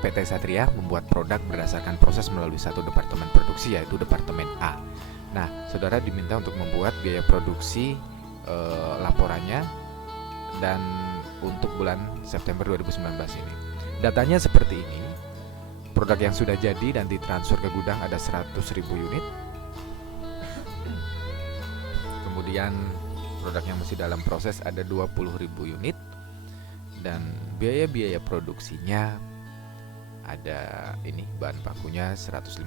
PT Satria membuat produk berdasarkan proses melalui satu departemen produksi, yaitu departemen A. Nah, saudara diminta untuk membuat biaya produksi laporannya dan untuk bulan September 2019 ini. Datanya seperti ini. Produk yang sudah jadi dan ditransfer ke gudang ada 100.000 unit. Kemudian produk yang masih dalam proses ada 20.000 unit. Dan biaya-biaya produksinya ada ini, bahan bakunya 156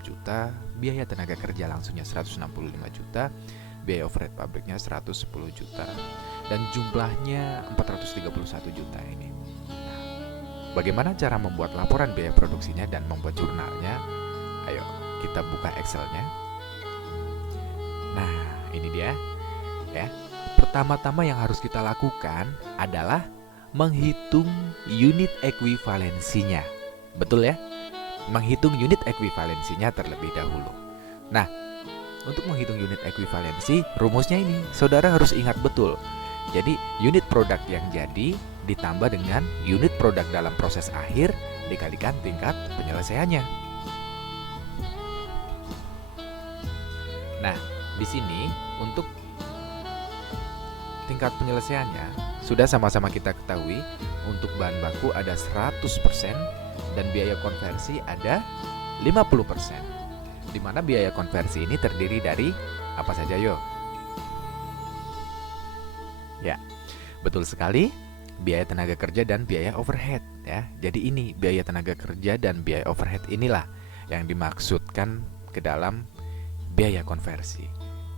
juta, biaya tenaga kerja langsungnya 165 juta, biaya overhead pabriknya 110 juta, dan jumlahnya 431 juta ini. Nah, bagaimana cara membuat laporan biaya produksinya dan membuat jurnalnya? Ayo kita buka Excelnya. Nah, ini dia ya. Pertama-tama yang harus kita lakukan adalah menghitung unit ekuivalensinya. Betul ya? Menghitung unit ekuivalensinya terlebih dahulu. Nah, untuk menghitung unit ekuivalensi, rumusnya ini saudara harus ingat betul. Jadi, unit produk yang jadi ditambah dengan unit produk dalam proses akhir dikalikan tingkat penyelesaiannya. Nah, di sini untuk tingkat penyelesaiannya sudah sama-sama kita ketahui. Untuk bahan baku ada 100% dan biaya konversi ada 50%. Di mana biaya konversi ini terdiri dari apa saja yo? Ya, betul sekali, biaya tenaga kerja dan biaya overhead ya. Jadi ini biaya tenaga kerja dan biaya overhead inilah yang dimaksudkan ke dalam biaya konversi.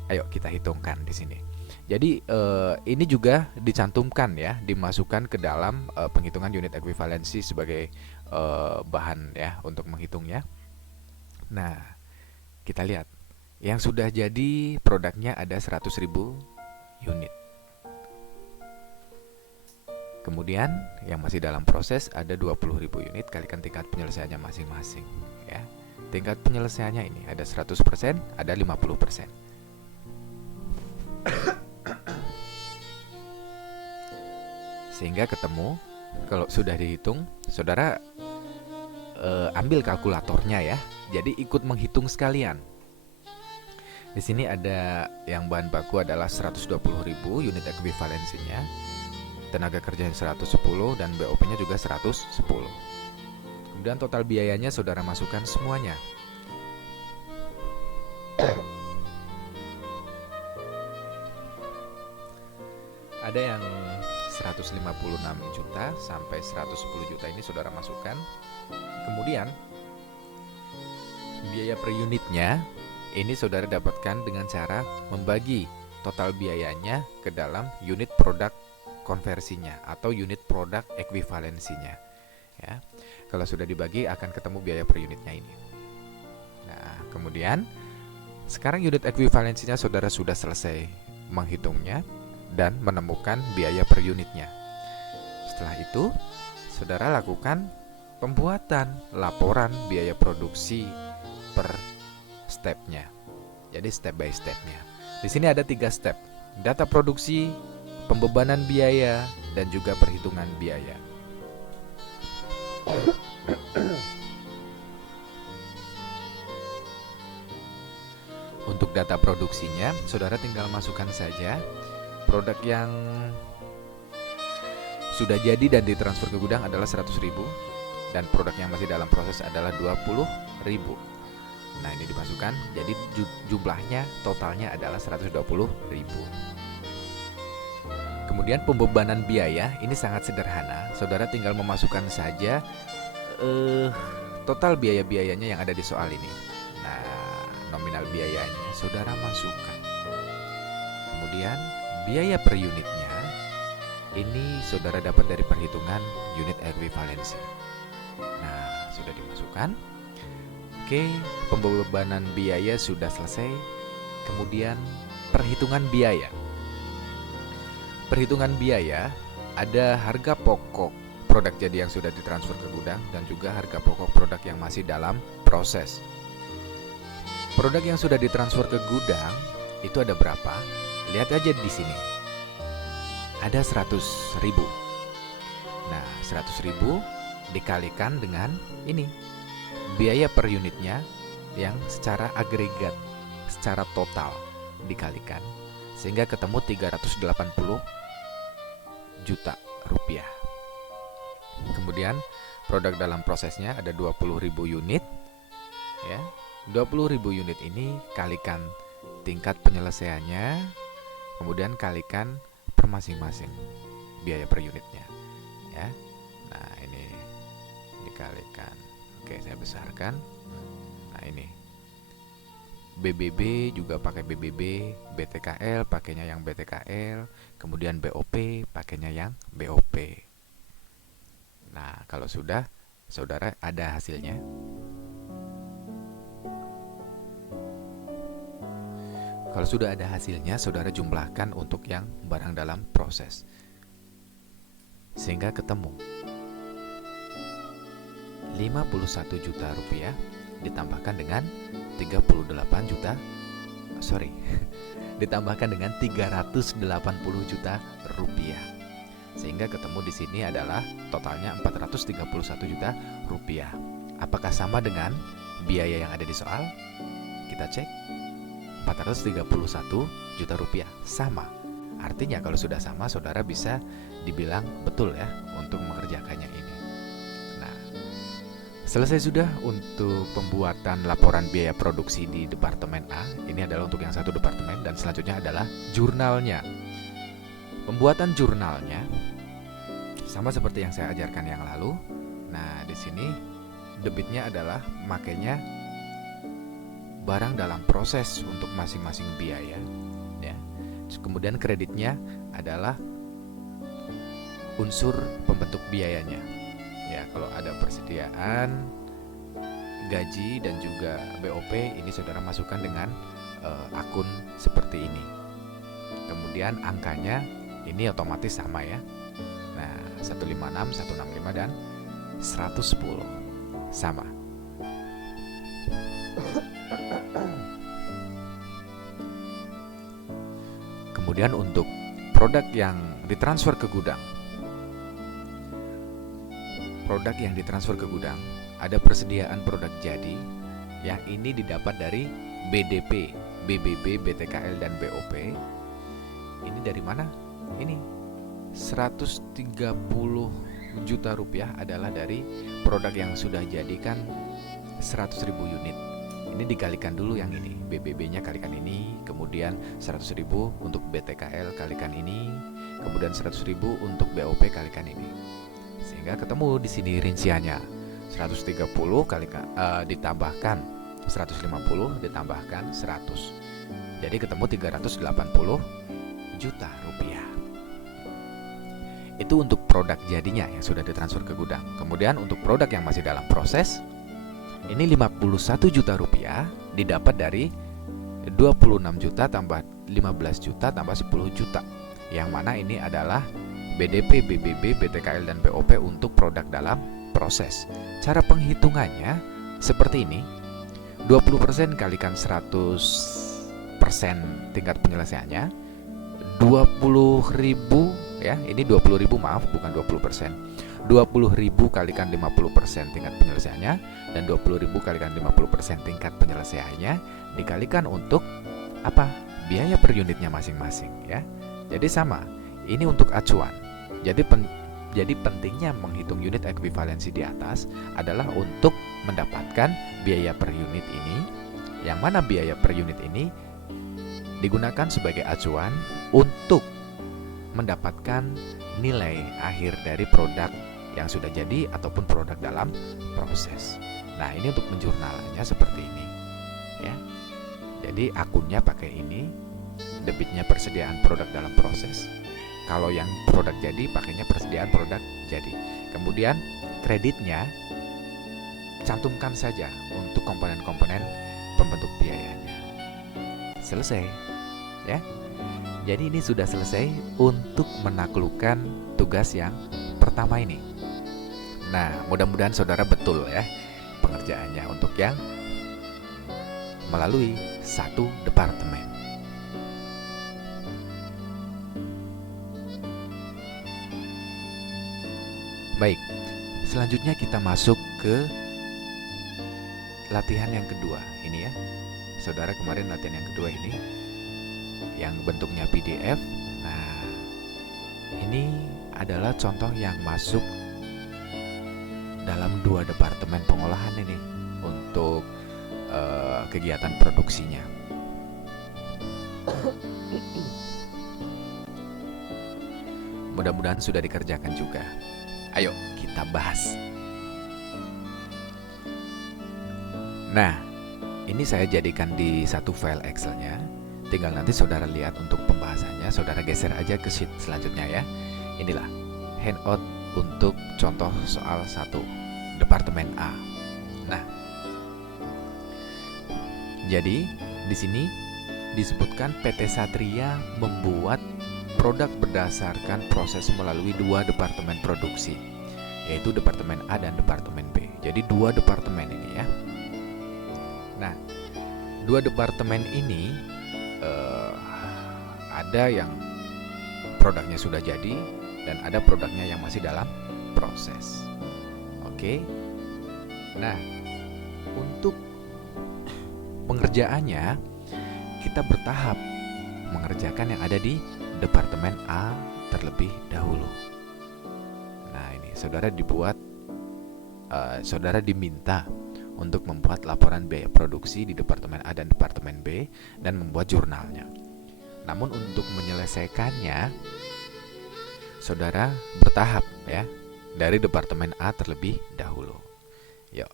Ayo kita hitungkan di sini. Jadi ini juga dicantumkan ya, dimasukkan ke dalam penghitungan unit ekuivalensi sebagai bahan ya untuk menghitungnya. Nah, kita lihat yang sudah jadi produknya ada 100.000 unit. Kemudian yang masih dalam proses ada 20.000 unit, kalikan tingkat penyelesaiannya masing-masing ya. Tingkat penyelesaiannya ini ada 100%, ada 50%. Sehingga ketemu, kalau sudah dihitung, saudara ambil kalkulatornya ya. Jadi ikut menghitung sekalian. Di sini ada yang bahan baku adalah 120.000 unit ekuivalensinya, tenaga kerja yang 110 dan BOP-nya juga 110. Kemudian total biayanya saudara masukkan semuanya. Ada yang 156 juta sampai 110 juta ini saudara masukkan. Kemudian biaya per unitnya ini saudara dapatkan dengan cara membagi total biayanya ke dalam unit produk konversinya atau unit produk ekuivalensinya ya. Kalau sudah dibagi akan ketemu biaya per unitnya ini. Nah, kemudian sekarang unit ekuivalensinya saudara sudah selesai menghitungnya dan menemukan biaya per unitnya. Setelah itu, saudara lakukan pembuatan laporan biaya produksi per stepnya. Jadi step by stepnya. Di sini ada 3 step: data produksi, pembebanan biaya, dan juga perhitungan biaya. Untuk data produksinya, saudara tinggal masukkan saja produk yang sudah jadi dan ditransfer ke gudang adalah 100.000 dan produk yang masih dalam proses adalah 20.000. Nah, ini dimasukkan, jadi jumlahnya totalnya adalah 120.000. Kemudian pembebanan biaya ini sangat sederhana. Saudara tinggal memasukkan saja total biaya-biayanya yang ada di soal ini. Nah, nominal biayanya saudara masukkan. Kemudian biaya per unitnya ini saudara dapat dari perhitungan unit ekuivalensi. Nah, sudah dimasukkan. Oke, pembebanan biaya sudah selesai. Kemudian perhitungan biaya. Perhitungan biaya ada harga pokok produk jadi yang sudah ditransfer ke gudang dan juga harga pokok produk yang masih dalam proses. Produk yang sudah ditransfer ke gudang itu ada berapa? Lihat aja di sini. Ada 100.000. Nah, 100.000 dikalikan dengan ini biaya per unitnya yang secara agregat, secara total dikalikan, sehingga ketemu 380 juta rupiah. Kemudian produk dalam prosesnya ada 20.000 unit ya. 20.000 unit ini kalikan tingkat penyelesaiannya, kemudian kalikan per masing-masing biaya per unitnya ya. Nah, ini dikalikan. Oke, saya besarkan. Nah, ini BBB juga pakai BBB, BTKL pakainya yang BTKL, kemudian BOP pakainya yang BOP. Nah, kalau sudah, saudara ada hasilnya. Kalau sudah ada hasilnya, saudara jumlahkan untuk yang barang dalam proses, sehingga ketemu 51 juta rupiah ditambahkan dengan 38 juta, ditambahkan dengan 380 juta rupiah, sehingga ketemu di sini adalah totalnya 431 juta rupiah. Apakah sama dengan biaya yang ada di soal? Kita cek. 431 juta rupiah sama. Artinya kalau sudah sama, saudara bisa dibilang betul ya untuk mengerjakannya ini. Nah, selesai sudah untuk pembuatan laporan biaya produksi di Departemen A. Ini adalah untuk yang satu departemen, dan selanjutnya adalah jurnalnya. Pembuatan jurnalnya sama seperti yang saya ajarkan yang lalu. Nah, di sini debitnya adalah makanya barang dalam proses untuk masing-masing biaya ya. Kemudian kreditnya adalah unsur pembentuk biayanya ya. Kalau ada persediaan gaji dan juga BOP, ini saudara masukkan dengan akun seperti ini. Kemudian angkanya ini otomatis sama ya. Nah, 156, 165 dan 110 sama. Kemudian untuk produk yang ditransfer ke gudang, ada persediaan produk jadi yang ini didapat dari BDP, BBB, BTKL dan BOP. Ini dari mana? Ini 130 juta rupiah adalah dari produk yang sudah jadikan 100.000 unit. Ini dikalikan dulu yang ini, BBB-nya kalikan ini, kemudian 100.000 untuk BTKL kalikan ini, kemudian 100.000 untuk BOP kalikan ini. Sehingga ketemu di sini rinciannya 130 ditambahkan 150 ditambahkan 100. Jadi ketemu 380 juta rupiah. Itu untuk produk jadinya yang sudah ditransfer ke gudang. Kemudian untuk produk yang masih dalam proses, ini 51 juta rupiah didapat dari 26 juta tambah 15 juta tambah 10 juta. Yang mana ini adalah BDP, BBB, BTKL dan BOP untuk produk dalam proses. Cara penghitungannya seperti ini. 20% kalikan 100% tingkat penyelesaiannya. 20.000 ya, ini 20.000 maaf, bukan 20%. 20.000 kalikan 50% tingkat penyelesaiannya, dan 20.000 kalikan 50% tingkat penyelesaiannya dikalikan untuk apa? Biaya per unitnya masing-masing ya. Jadi sama. Ini untuk acuan. Jadi pentingnya menghitung unit ekuivalensi di atas adalah untuk mendapatkan biaya per unit ini, yang mana biaya per unit ini digunakan sebagai acuan untuk mendapatkan nilai akhir dari produk yang sudah jadi ataupun produk dalam proses. Nah, ini untuk menjurnalnya seperti ini ya. Jadi akunnya pakai ini, debitnya persediaan produk dalam proses. Kalau yang produk jadi pakainya persediaan produk jadi. Kemudian kreditnya cantumkan saja untuk komponen-komponen pembentuk biayanya. Selesai ya. Jadi ini sudah selesai untuk menaklukkan tugas yang pertama ini. Nah, mudah-mudahan saudara betul ya pengerjaannya untuk yang melalui satu departemen. Baik, Selanjutnya kita masuk ke latihan yang kedua. Ini ya, saudara, kemarin latihan yang kedua ini yang bentuknya PDF. Nah, ini adalah contoh yang masuk dalam 2 departemen pengolahan ini untuk kegiatan produksinya. Mudah-mudahan sudah dikerjakan juga. Ayo kita bahas. Nah, ini saya jadikan di satu file Excel-nya. Tinggal nanti saudara lihat untuk pembahasannya. Saudara geser aja ke sheet selanjutnya ya. Inilah handout untuk contoh soal 1 Departemen A. Nah, jadi di sini disebutkan PT Satria membuat produk berdasarkan proses melalui 2 departemen produksi, yaitu Departemen A dan Departemen B. Jadi 2 departemen ini ya. Nah, 2 departemen ini ada yang produknya sudah jadi dan ada produknya yang masih dalam proses. Oke. Nah, untuk pengerjaannya kita bertahap mengerjakan yang ada di Departemen A terlebih dahulu. Nah, ini saudara diminta untuk membuat laporan biaya produksi di Departemen A dan Departemen B dan membuat jurnalnya. Namun untuk menyelesaikannya, saudara bertahap ya, dari Departemen A terlebih dahulu. Yuk,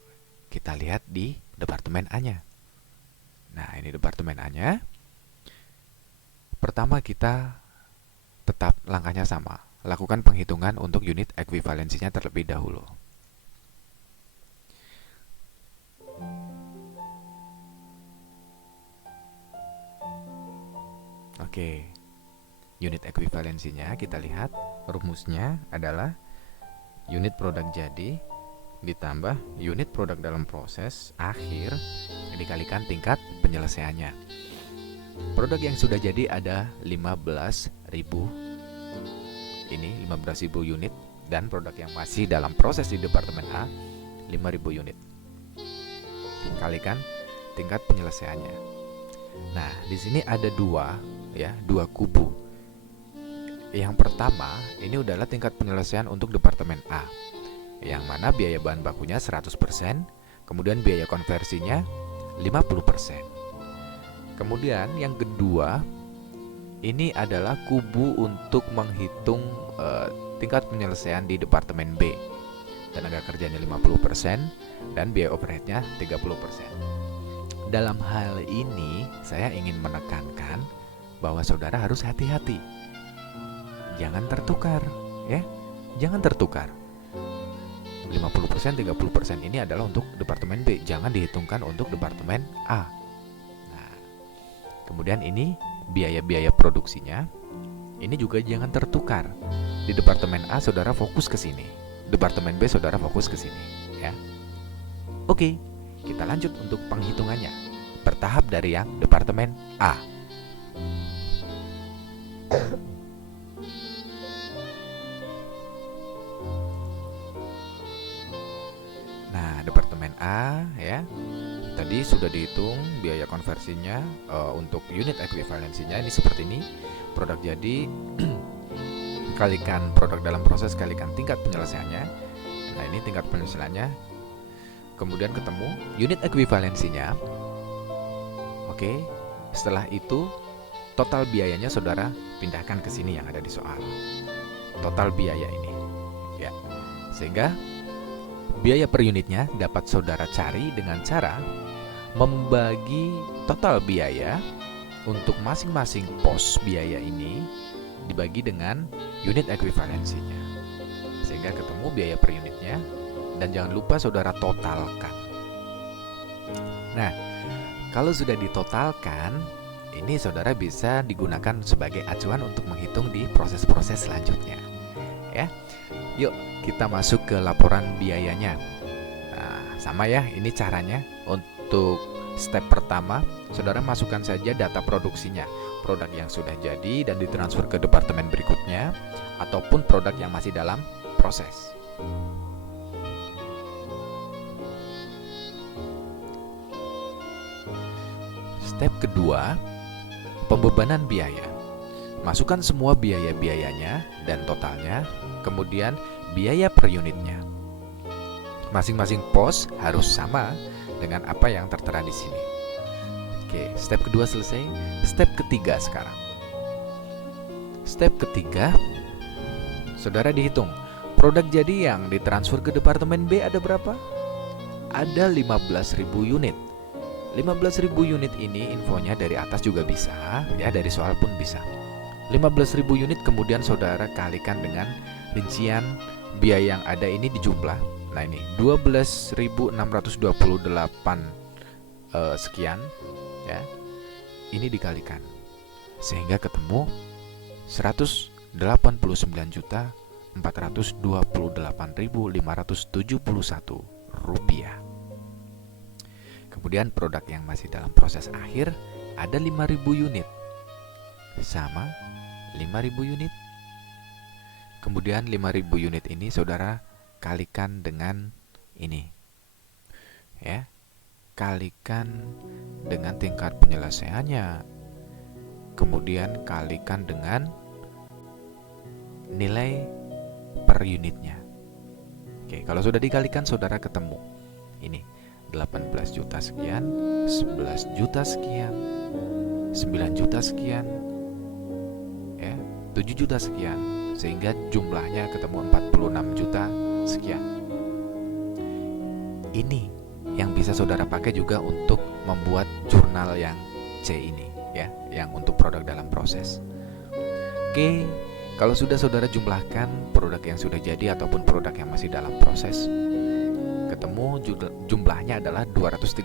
kita lihat di Departemen A-nya. Nah, ini Departemen A-nya. Pertama kita tetap langkahnya sama. Lakukan penghitungan untuk unit ekuivalensinya terlebih dahulu. Oke, unit ekuivalensinya kita lihat rumusnya adalah unit produk jadi ditambah unit produk dalam proses akhir dikalikan tingkat penyelesaiannya. Produk yang sudah jadi ada 15.000, ini 15.000 unit, dan produk yang masih dalam proses di Departemen A 5.000 unit. Kalikan tingkat penyelesaiannya. Nah, di sini ada dua kubu. Yang pertama, ini adalah tingkat penyelesaian untuk Departemen A, yang mana biaya bahan bakunya 100%, kemudian biaya konversinya 50%. Kemudian yang kedua, ini adalah kubu untuk menghitung tingkat penyelesaian di Departemen B. Tenaga kerjanya 50% dan biaya overheadnya 30%. Dalam hal ini, saya ingin menekankan bahwa saudara harus hati-hati. Jangan tertukar, ya. Jangan tertukar. 50%, 30% ini adalah untuk Departemen B, jangan dihitungkan untuk Departemen A. Nah, kemudian ini biaya-biaya produksinya, ini juga jangan tertukar. Di Departemen A saudara fokus ke sini, Departemen B saudara fokus ke sini, ya. Oke, kita lanjut untuk penghitungannya. Bertahap dari yang Departemen A. Nah, Departemen A ya. Tadi sudah dihitung biaya konversinya untuk unit ekuivalensinya ini seperti ini. Produk jadi kalikan produk dalam proses kalikan tingkat penyelesaiannya. Nah, ini tingkat penyelesaiannya. Kemudian ketemu unit ekuivalensinya. Oke. Setelah itu total biayanya saudara pindahkan ke sini yang ada di soal. Total biaya ini. Ya. Sehingga biaya per unitnya dapat saudara cari dengan cara membagi total biaya untuk masing-masing pos biaya ini dibagi dengan unit ekuivalensinya. Sehingga ketemu biaya per unitnya dan jangan lupa saudara totalkan. Nah, kalau sudah ditotalkan, ini saudara bisa digunakan sebagai acuan untuk menghitung di proses-proses selanjutnya. Ya. Yuk, kita masuk ke laporan biayanya. Nah, sama ya, ini caranya. Untuk step pertama, saudara masukkan saja data produksinya, produk yang sudah jadi dan ditransfer ke departemen berikutnya, ataupun produk yang masih dalam proses. Step kedua, pembebanan biaya. Masukkan semua biaya-biayanya dan totalnya, kemudian biaya per unitnya. Masing-masing pos harus sama dengan apa yang tertera di sini. Oke, step kedua selesai. Step ketiga sekarang. Step ketiga, saudara dihitung produk jadi yang ditransfer ke departemen B ada berapa? Ada 15.000 unit. 15.000 unit ini infonya dari atas juga bisa, ya dari soal pun bisa. 15.000 unit kemudian saudara kalikan dengan rincian biaya yang ada ini dijumlah. Nah ini 12.628 sekian ya. Ini dikalikan sehingga ketemu 189.428.571 rupiah. Kemudian produk yang masih dalam proses akhir ada 5.000 unit. Sama 5.000 unit. Kemudian 5.000 unit ini saudara kalikan dengan ini. Ya. Kalikan dengan tingkat penyelesaiannya. Kemudian kalikan dengan nilai per unitnya. Oke, kalau sudah dikalikan saudara ketemu ini 18 juta sekian, 11 juta sekian, 9 juta sekian, ya, 7 juta sekian, sehingga jumlahnya ketemu 46 juta sekian. Ini yang bisa saudara pakai juga untuk membuat jurnal yang C ini, ya, yang untuk produk dalam proses. Oke, kalau sudah saudara jumlahkan produk yang sudah jadi ataupun produk yang masih dalam proses, ketemu jumlahnya adalah 236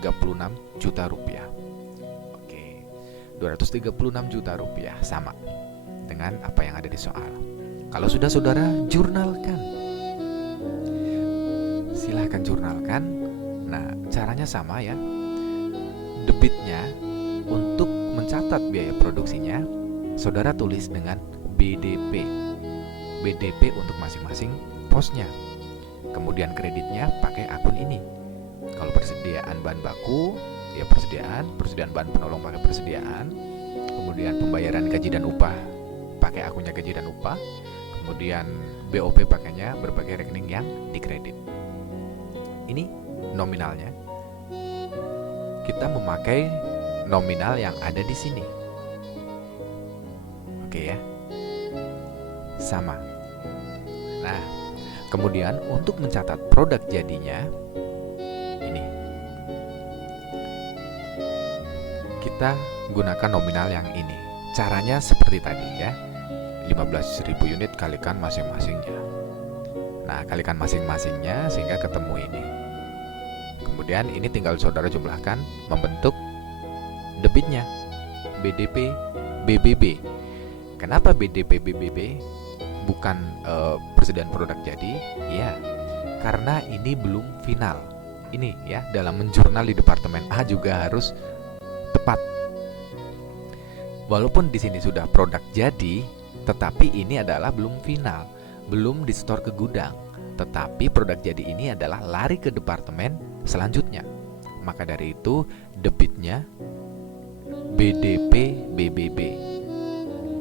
juta rupiah. Oke, 236 juta rupiah sama dengan apa yang ada di soal. Kalau sudah saudara jurnalkan, silahkan jurnalkan. Nah, caranya sama ya. Debitnya untuk mencatat biaya produksinya, saudara tulis dengan BDP. BDP untuk masing-masing posnya. Kemudian kreditnya pakai akun ini. Kalau persediaan bahan baku, ya persediaan bahan penolong pakai persediaan. Kemudian pembayaran gaji dan upah pakai akunnya gaji dan upah. Kemudian BOP pakainya berbagai rekening yang dikredit. Ini nominalnya. Kita memakai nominal yang ada di sini. Oke ya. Sama. Nah, kemudian untuk mencatat produk jadinya ini. Kita gunakan nominal yang ini. Caranya seperti tadi ya. 15.000 unit kalikan masing-masingnya. Nah, kalikan masing-masingnya sehingga ketemu ini. Kemudian ini tinggal saudara jumlahkan membentuk debitnya BDP BBB. Kenapa BDP BBB bukan persediaan produk jadi? Ya, karena ini belum final. Ini ya, dalam menjurnal di departemen A juga harus tepat. Walaupun di sini sudah produk jadi, tetapi ini adalah belum final, belum di-store ke gudang. Tetapi produk jadi ini adalah lari ke departemen selanjutnya. Maka dari itu debitnya BDP BBB.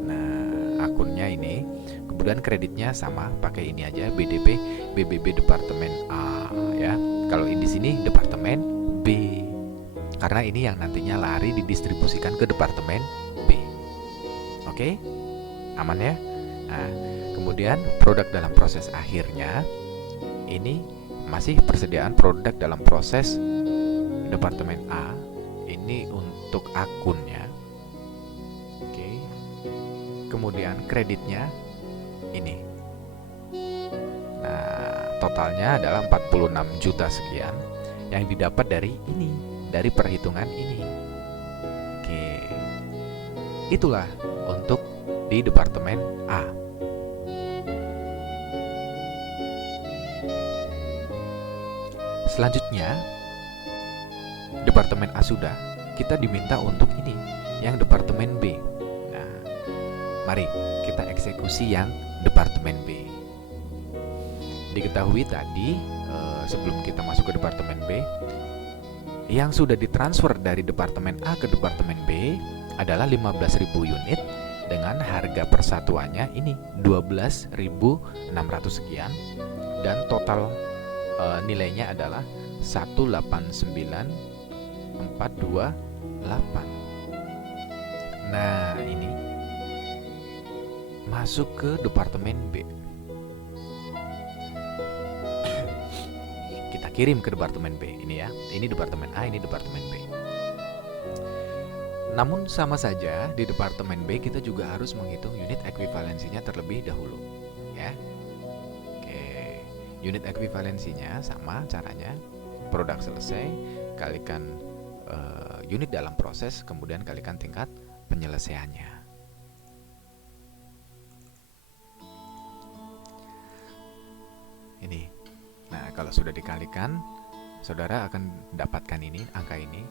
Nah, akunnya ini. Kemudian kreditnya sama, pakai ini aja BDP BBB departemen A ya. Kalau di sini departemen B. Karena ini yang nantinya lari didistribusikan ke departemen B. Oke? Aman ya? Nah, kemudian produk dalam proses akhirnya ini masih persediaan produk dalam proses departemen A. Ini untuk akunnya. Oke. Kemudian kreditnya ini. Nah, totalnya adalah 46 juta sekian yang didapat dari ini, dari perhitungan ini. Oke. Itulah untuk di departemen A. Selanjutnya, departemen A sudah, kita diminta untuk ini, yang departemen B. Nah, mari kita eksekusi yang departemen B. Diketahui tadi sebelum kita masuk ke departemen B, Yang sudah ditransfer dari departemen A ke departemen B adalah 15.000 unit dengan harga persatuannya ini 12.600 sekian, dan total nilainya adalah 189.428. Nah, ini masuk ke departemen B. Kita kirim ke departemen B ini ya. Ini departemen A, ini departemen B. Namun sama saja di departemen B kita juga harus menghitung unit ekuivalensinya terlebih dahulu, ya. Oke, unit ekuivalensinya sama caranya. Produk selesai kalikan unit dalam proses, kemudian kalikan tingkat penyelesaiannya. Ini. Nah, kalau sudah dikalikan, saudara akan dapatkan ini, angka ini.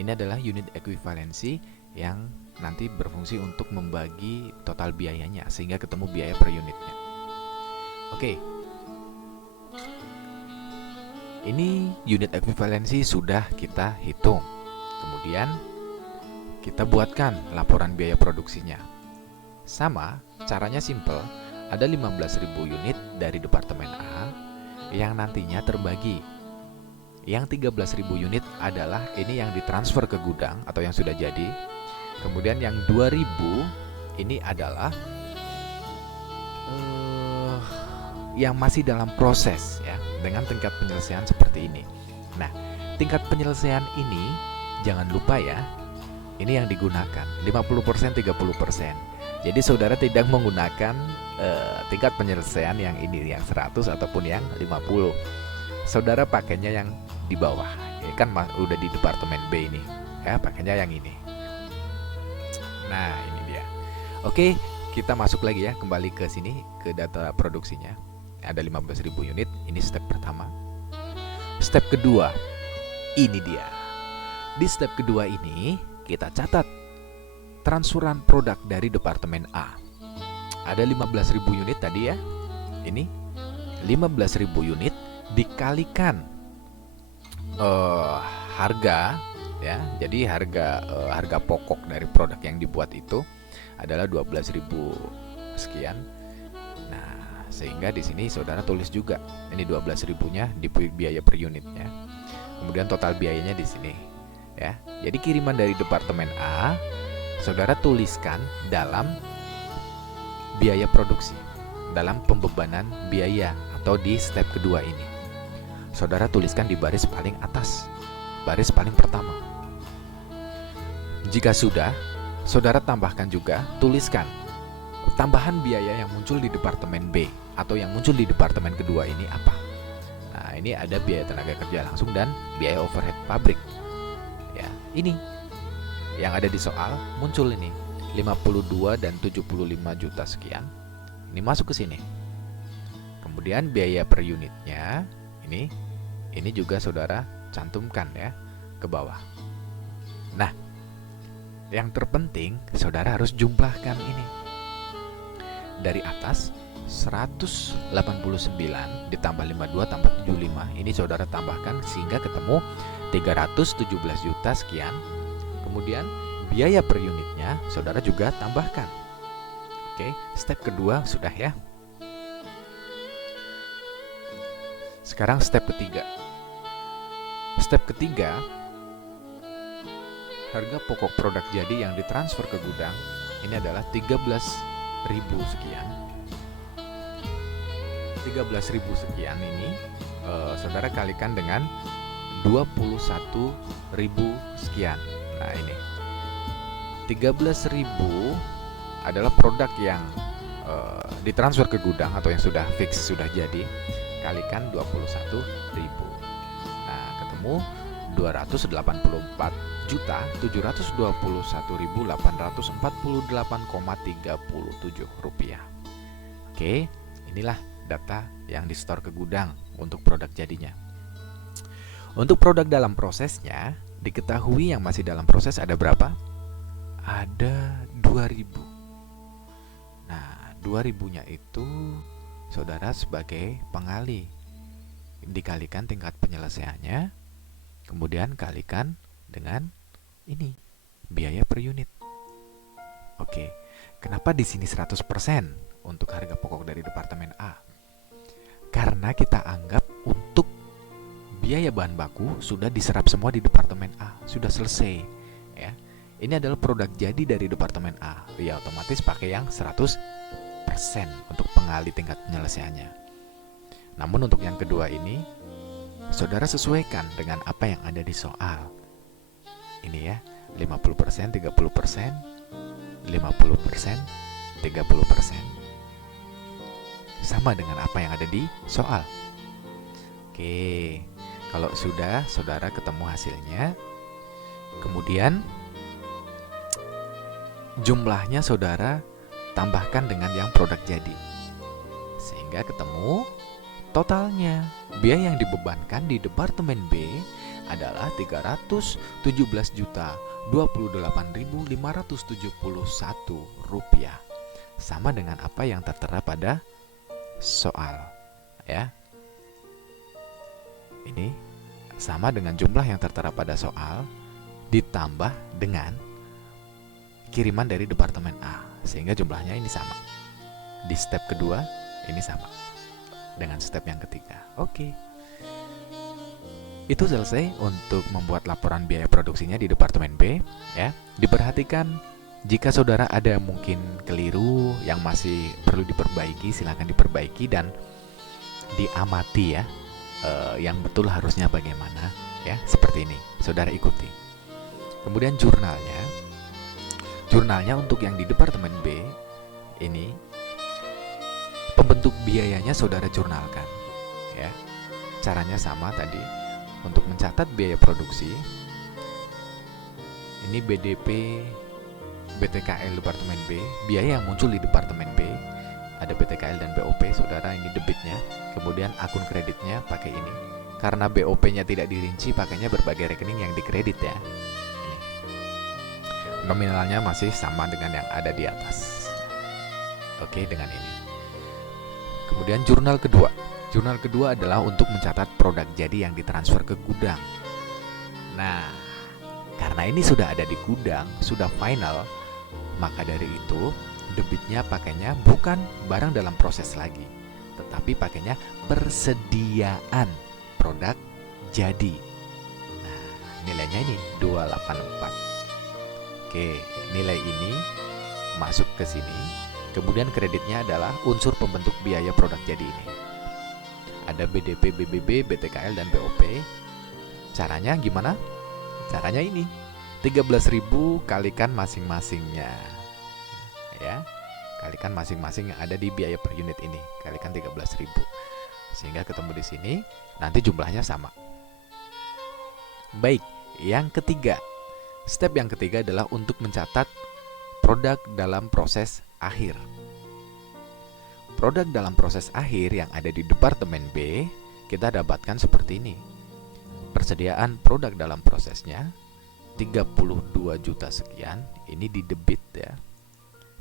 Ini adalah unit ekuivalensi yang nanti berfungsi untuk membagi total biayanya sehingga ketemu biaya per unitnya. Oke. Ini unit ekuivalensi sudah kita hitung. Kemudian kita buatkan laporan biaya produksinya. Sama, caranya simple. Ada 15.000 unit dari departemen A yang nantinya terbagi. Yang 13.000 unit adalah ini yang ditransfer ke gudang atau yang sudah jadi. Kemudian yang 2.000 ini adalah yang masih dalam proses ya, dengan tingkat penyelesaian seperti ini. Nah, tingkat penyelesaian ini jangan lupa ya, ini yang digunakan 50%, 30%. Jadi saudara tidak menggunakan tingkat penyelesaian yang ini, yang 100 ataupun yang 50. Saudara pakainya yang di bawah. Ya kan udah di departemen B ini. Ya, pakainya yang ini. Nah, ini dia. Oke, kita masuk lagi ya, kembali ke sini ke data produksinya. Ada 15.000 unit, ini step pertama. Step kedua, ini dia. Di step kedua ini kita catat transferan produk dari departemen A. Ada 15.000 unit tadi ya. Ini 15.000 unit dikalikan harga ya. Jadi harga pokok dari produk yang dibuat itu adalah 12.000 sekian. Nah, sehingga di sini saudara tulis juga ini 12.000-nya di biaya per unitnya. Kemudian total biayanya di sini ya. Jadi kiriman dari departemen A saudara tuliskan dalam biaya produksi, dalam pembebanan biaya atau di step kedua ini. Saudara tuliskan di baris paling atas, baris paling pertama. Jika sudah, saudara tambahkan juga, tuliskan tambahan biaya yang muncul di departemen B atau yang muncul di departemen kedua ini apa. Nah, ini ada biaya tenaga kerja langsung dan biaya overhead pabrik. Ya, ini yang ada di soal muncul ini 52 dan 75 juta sekian. Ini masuk ke sini. Kemudian biaya per unitnya ini juga saudara cantumkan ya ke bawah. Nah, yang terpenting saudara harus jumlahkan ini. Dari atas 189 ditambah 52 tambah 75. Ini saudara tambahkan sehingga ketemu 317 juta sekian. Kemudian biaya per unitnya saudara juga tambahkan. Oke, step kedua sudah ya. Sekarang step ketiga. Step ketiga, harga pokok produk jadi yang ditransfer ke gudang ini adalah 13.000 sekian. 13.000 sekian ini saudara kalikan dengan 21.000 sekian. Nah, ini 13.000 adalah produk yang ditransfer ke gudang atau yang sudah fix, sudah jadi, kalikan 21.000. Nah, ketemu 288.721.847 rupiah. Oke, inilah data yang di-store ke gudang untuk produk jadinya. Untuk produk dalam prosesnya, diketahui yang masih dalam proses ada berapa? Ada 2.000. Nah, 2.000-nya itu saudara sebagai pengali. Dikalikan tingkat penyelesaiannya, Kemudian kalikan dengan ini, biaya per unit. Oke, kenapa di sini 100% untuk harga pokok dari departemen A? Karena kita anggap untuk biaya bahan baku sudah diserap semua di departemen A, sudah selesai ya. Ini adalah produk jadi dari departemen A, ya otomatis pakai yang 100% untuk pengali tingkat penyelesaiannya. Namun untuk yang kedua ini, saudara sesuaikan dengan apa yang ada di soal. Ini ya, 50%, 30%, 50%, 30%. Sama dengan apa yang ada di soal. Oke, kalau sudah saudara ketemu hasilnya, kemudian jumlahnya saudara tambahkan dengan yang produk jadi, sehingga ketemu totalnya. Biaya yang dibebankan di departemen B adalah 317.28.571 rupiah, sama dengan apa yang tertera pada soal ya. Ini sama dengan jumlah yang tertera pada soal ditambah dengan kiriman dari departemen A, sehingga jumlahnya ini sama. Di step kedua ini sama dengan step yang ketiga. Oke. Itu selesai untuk membuat laporan biaya produksinya di departemen B ya. Diperhatikan jika saudara ada mungkin keliru yang masih perlu diperbaiki, silakan diperbaiki dan diamati ya. Yang betul harusnya bagaimana ya, seperti ini. Saudara ikuti. Kemudian jurnalnya untuk yang di departemen B ini, pembentuk biayanya saudara jurnalkan ya. Caranya sama tadi. Untuk mencatat biaya produksi, ini BDP BTKL departemen B, biaya yang muncul di departemen B, ada BTKL dan BOP, saudara, ini debitnya. Kemudian akun kreditnya pakai ini. Karena BOP-nya tidak dirinci, pakainya berbagai rekening yang dikredit ya. Ini. Nominalnya masih sama dengan yang ada di atas. Oke, dengan ini. Kemudian jurnal kedua. Jurnal kedua adalah untuk mencatat produk jadi yang ditransfer ke gudang. Nah, karena ini sudah ada di gudang, sudah final, maka dari itu debitnya pakainya bukan barang dalam proses lagi, tetapi pakainya persediaan produk jadi. Nah, nilainya ini 284. Oke, nilai ini masuk ke sini. Kemudian kreditnya adalah unsur pembentuk biaya produk jadi ini. Ada BDP, BBB, BTKL, dan BOP. Caranya gimana? Caranya ini, 13.000 kalikan masing-masingnya ya. Kalikan masing-masing yang ada di biaya per unit ini, kalikan 13.000, sehingga ketemu di sini. Nanti jumlahnya sama. Baik, yang ketiga, step yang ketiga adalah untuk mencatat produk dalam proses akhir. Produk dalam proses akhir yang ada di departemen B kita dapatkan seperti ini. Persediaan produk dalam prosesnya 32 juta sekian, ini di debit ya.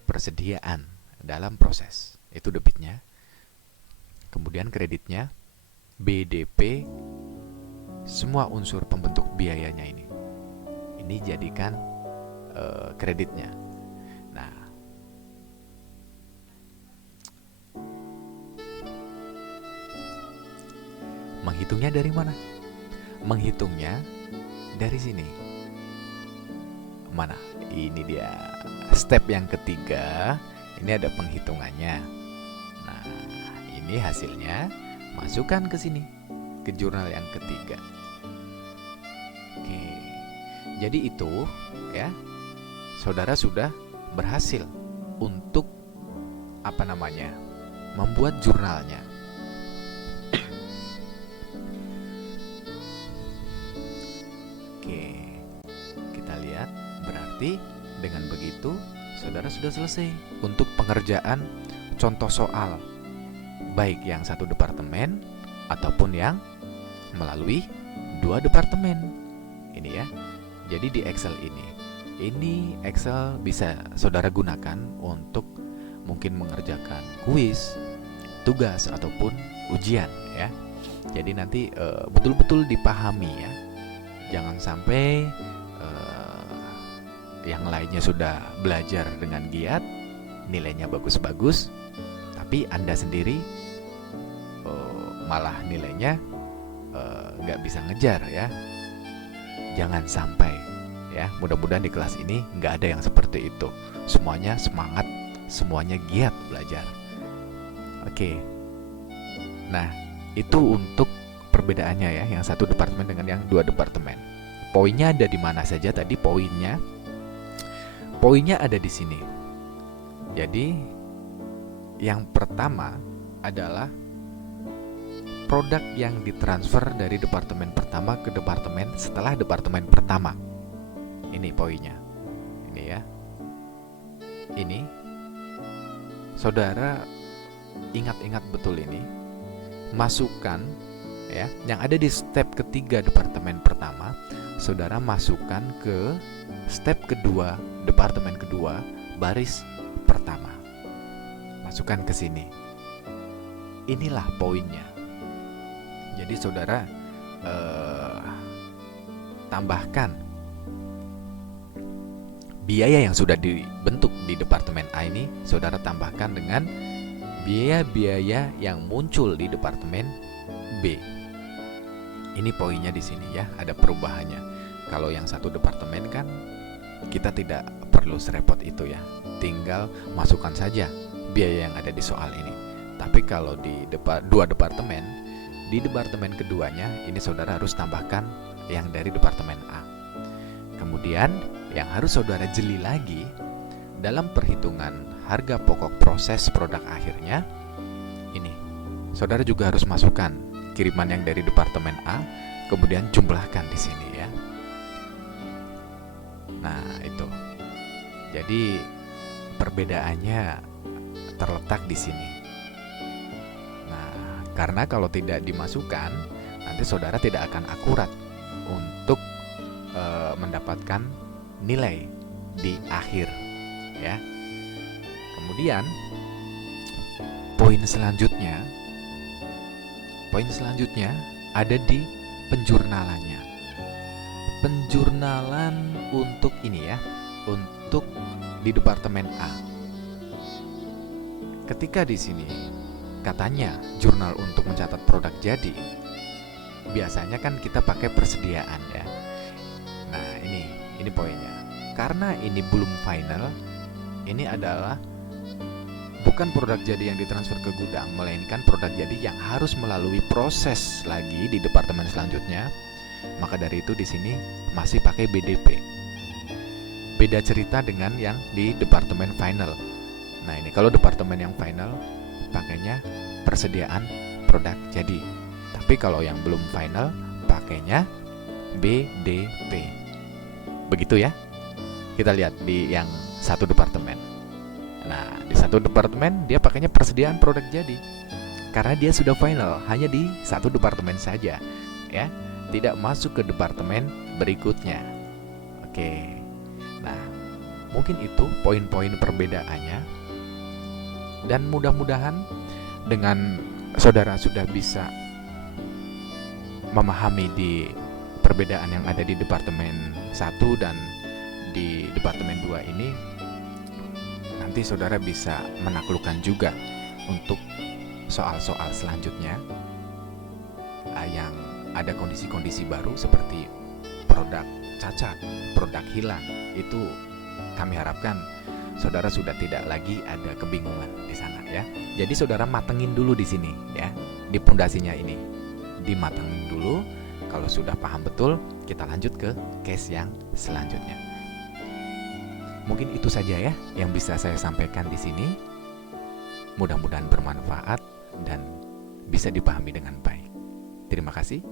Persediaan dalam proses, itu debitnya. Kemudian kreditnya BDP, semua unsur pembentuk biayanya ini. Ini jadikan kreditnya. Nah, menghitungnya dari mana? Menghitungnya dari sini. Mana? Ini dia. Step yang ketiga, ini ada penghitungannya. Nah, ini hasilnya masukkan ke sini, ke jurnal yang ketiga. Oke. Jadi itu ya, saudara sudah berhasil untuk membuat jurnalnya. Oke, kita lihat, berarti dengan begitu saudara sudah selesai untuk pengerjaan contoh soal, baik yang satu departemen ataupun yang melalui dua departemen. Ini ya. Jadi di Excel ini Excel bisa saudara gunakan untuk mungkin mengerjakan kuis, tugas ataupun ujian ya. Jadi nanti betul-betul dipahami ya. Jangan sampai yang lainnya sudah belajar dengan giat, nilainya bagus-bagus, tapi Anda sendiri malah nilainya nggak bisa ngejar ya. Jangan sampai ya. Mudah-mudahan di kelas ini nggak ada yang seperti itu. Semuanya semangat, semuanya giat belajar. Oke. Nah, itu untuk perbedaannya ya, yang satu departemen dengan yang dua departemen. Poinnya ada di mana saja tadi poinnya? Poinnya ada di sini. Jadi, yang pertama adalah produk yang ditransfer dari departemen pertama ke departemen setelah departemen pertama. Ini poinnya. Ini ya. Ini saudara ingat-ingat betul ini. Masukkan ya, yang ada di step ketiga departemen pertama, saudara masukkan ke step kedua departemen kedua, baris pertama. Masukkan ke sini. Inilah poinnya. Jadi saudara tambahkan biaya yang sudah dibentuk di departemen A ini, saudara tambahkan dengan biaya-biaya yang muncul di departemen B. Ini poinnya di sini ya, ada perubahannya. Kalau yang satu departemen kan kita tidak perlu serepot itu ya, tinggal masukkan saja biaya yang ada di soal ini. Tapi kalau di dua departemen, di departemen keduanya ini saudara harus tambahkan yang dari departemen A. Kemudian yang harus saudara jeli lagi dalam perhitungan harga pokok proses produk akhirnya, ini saudara juga harus masukkan kiriman yang dari departemen A, kemudian jumlahkan di sini ya. Nah itu, jadi perbedaannya terletak di sini. Nah, karena kalau tidak dimasukkan, nanti saudara tidak akan akurat untuk mendapatkan nilai di akhir ya. Kemudian poin selanjutnya ada di penjurnalannya. Penjurnalan untuk ini ya, untuk di departemen A. Ketika di sini katanya jurnal untuk mencatat produk jadi, biasanya kan kita pakai persediaan ya. Nah, ini poinnya. Karena ini belum final, ini adalah bukan produk jadi yang ditransfer ke gudang, melainkan produk jadi yang harus melalui proses lagi di departemen selanjutnya. Maka dari itu di sini masih pakai BDP. Beda cerita dengan yang di departemen final. Nah, ini kalau departemen yang final pakainya persediaan produk jadi. Tapi kalau yang belum final pakainya BDP. Begitu ya. Kita lihat di yang satu departemen. Nah, di satu departemen dia pakainya persediaan produk jadi. Karena dia sudah final, hanya di satu departemen saja, ya. Tidak masuk ke departemen berikutnya. Oke. Nah, mungkin itu poin-poin perbedaannya. Dan mudah-mudahan dengan saudara sudah bisa memahami di perbedaan yang ada di departemen 1 dan di departemen 2 ini, nanti saudara bisa menaklukkan juga untuk soal-soal selanjutnya yang ada kondisi-kondisi baru seperti produk cacat, produk hilang. Itu kami harapkan saudara sudah tidak lagi ada kebingungan di sana ya. Jadi saudara matengin dulu di sini ya, di pondasinya ini dimatengin dulu. Kalau sudah paham betul, kita lanjut ke case yang selanjutnya. Mungkin itu saja ya yang bisa saya sampaikan di sini. Mudah-mudahan bermanfaat dan bisa dipahami dengan baik. Terima kasih.